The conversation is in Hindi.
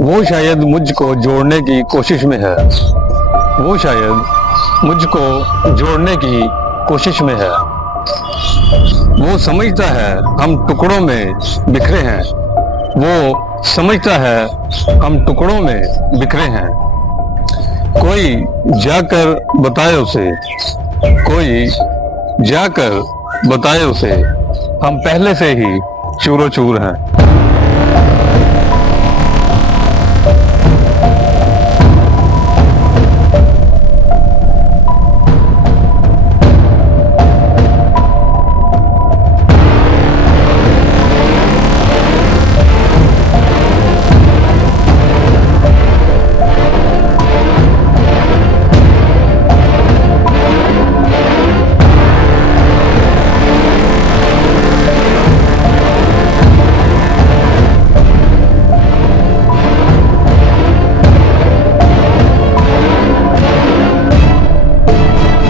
वो शायद मुझको जोड़ने की कोशिश में है। वो शायद मुझको जोड़ने की कोशिश में है। वो समझता है हम टुकड़ों में बिखरे हैं। वो समझता है हम टुकड़ों में बिखरे हैं। कोई जाकर बताए उसे, कोई जाकर बताए उसे, हम पहले से ही चूरो चूर हैं।